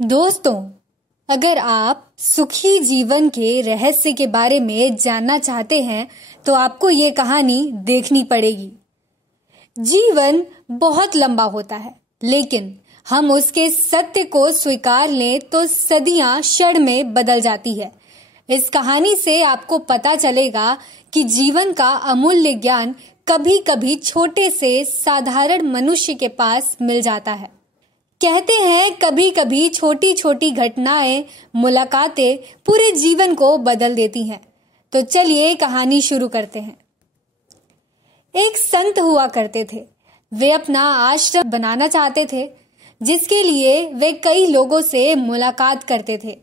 दोस्तों, अगर आप सुखी जीवन के रहस्य के बारे में जानना चाहते हैं तो आपको ये कहानी देखनी पड़ेगी। जीवन बहुत लंबा होता है, लेकिन हम उसके सत्य को स्वीकार लें तो सदियां क्षण में बदल जाती है। इस कहानी से आपको पता चलेगा कि जीवन का अमूल्य ज्ञान कभी कभी छोटे से साधारण मनुष्य के पास मिल जाता है। कहते हैं कभी कभी छोटी छोटी घटनाएं, मुलाकातें पूरे जीवन को बदल देती हैं। तो चलिए कहानी शुरू करते हैं। एक संत हुआ करते थे। वे अपना आश्रम बनाना चाहते थे, जिसके लिए वे कई लोगों से मुलाकात करते थे।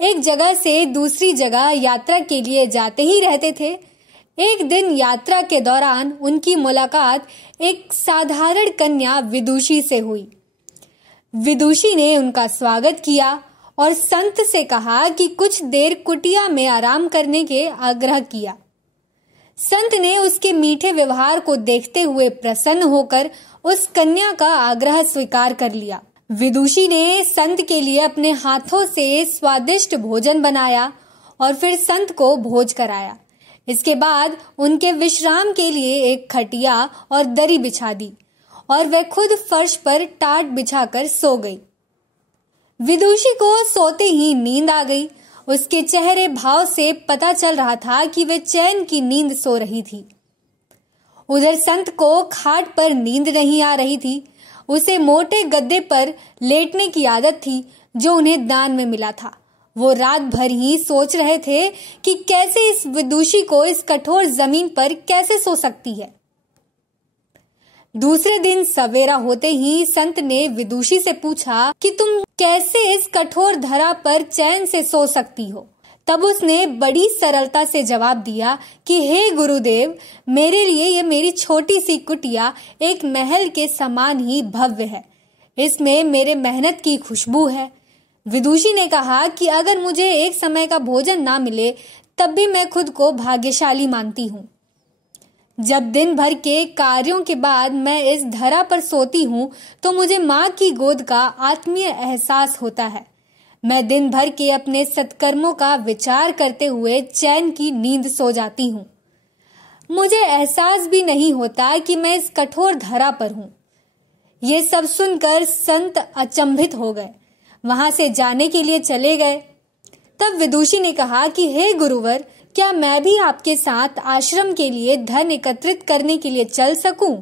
एक जगह से दूसरी जगह यात्रा के लिए जाते ही रहते थे। एक दिन यात्रा के दौरान उनकी मुलाकात एक साधारण कन्या विदुषी से हुई। विदुषी ने उनका स्वागत किया और संत से कहा कि कुछ देर कुटिया में आराम करने के आग्रह किया। संत ने उसके मीठे व्यवहार को देखते हुए प्रसन्न होकर उस कन्या का आग्रह स्वीकार कर लिया। विदुषी ने संत के लिए अपने हाथों से स्वादिष्ट भोजन बनाया और फिर संत को भोज कराया। इसके बाद उनके विश्राम के लिए एक खटिया और दरी बिछा दी और वह खुद फर्श पर टाट बिछाकर सो गई। विदुषी को सोते ही नींद आ गई। उसके चेहरे भाव से पता चल रहा था कि वह चैन की नींद सो रही थी। उधर संत को खाट पर नींद नहीं आ रही थी। उसे मोटे गद्दे पर लेटने की आदत थी, जो उन्हें दान में मिला था। वो रात भर ही सोच रहे थे कि कैसे इस विदुषी को इस कठोर जमीन पर कैसे सो सकती है। दूसरे दिन सवेरा होते ही संत ने विदुषी से पूछा कि तुम कैसे इस कठोर धरा पर चैन से सो सकती हो। तब उसने बड़ी सरलता से जवाब दिया कि हे गुरुदेव, मेरे लिए यह मेरी छोटी सी कुटिया एक महल के समान ही भव्य है। इसमें मेरे मेहनत की खुशबू है। विदुषी ने कहा कि अगर मुझे एक समय का भोजन ना मिले तब भी मैं खुद को भाग्यशाली मानती हूँ। जब दिन भर के कार्यों के बाद मैं इस धरा पर सोती हूँ तो मुझे माँ की गोद का आत्मीय एहसास होता है। मैं दिन भर के अपने सत्कर्मों का विचार करते हुए चैन की नींद सो जाती हूँ। मुझे एहसास भी नहीं होता कि मैं इस कठोर धरा पर हूँ। ये सब सुनकर संत अचंभित हो गए, वहां से जाने के लिए चले गए। तब विदुषी ने कहा कि हे गुरुवर, क्या मैं भी आपके साथ आश्रम के लिए धन एकत्रित करने के लिए चल सकूं?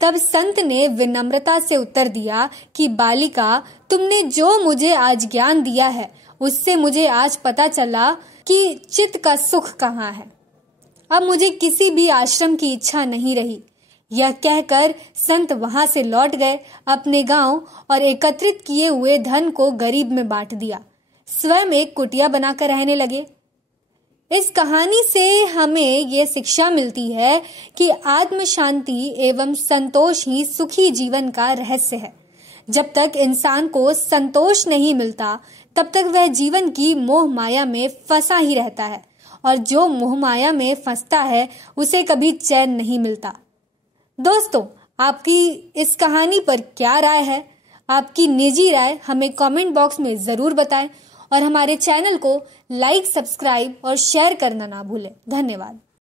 तब संत ने विनम्रता से उत्तर दिया कि बालिका, तुमने जो मुझे आज ज्ञान दिया है उससे मुझे आज पता चला कि चित्त का सुख कहाँ है। अब मुझे किसी भी आश्रम की इच्छा नहीं रही। यह कहकर संत वहां से लौट गए अपने गांव और एकत्रित किए हुए धन को गरीब में बांट दिया। स्वयं एक कुटिया बनाकर रहने लगे। इस कहानी से हमें ये शिक्षा मिलती है कि आत्म शांति एवं संतोष ही सुखी जीवन का रहस्य है। जब तक इंसान को संतोष नहीं मिलता तब तक वह जीवन की मोह माया में फंसा ही रहता है, और जो मोह माया में फंसता है उसे कभी चैन नहीं मिलता। दोस्तों, आपकी इस कहानी पर क्या राय है? आपकी निजी राय हमें कमेंट बॉक्स में जरूर बताएं और हमारे चैनल को लाइक, सब्सक्राइब और शेयर करना ना भूलें। धन्यवाद।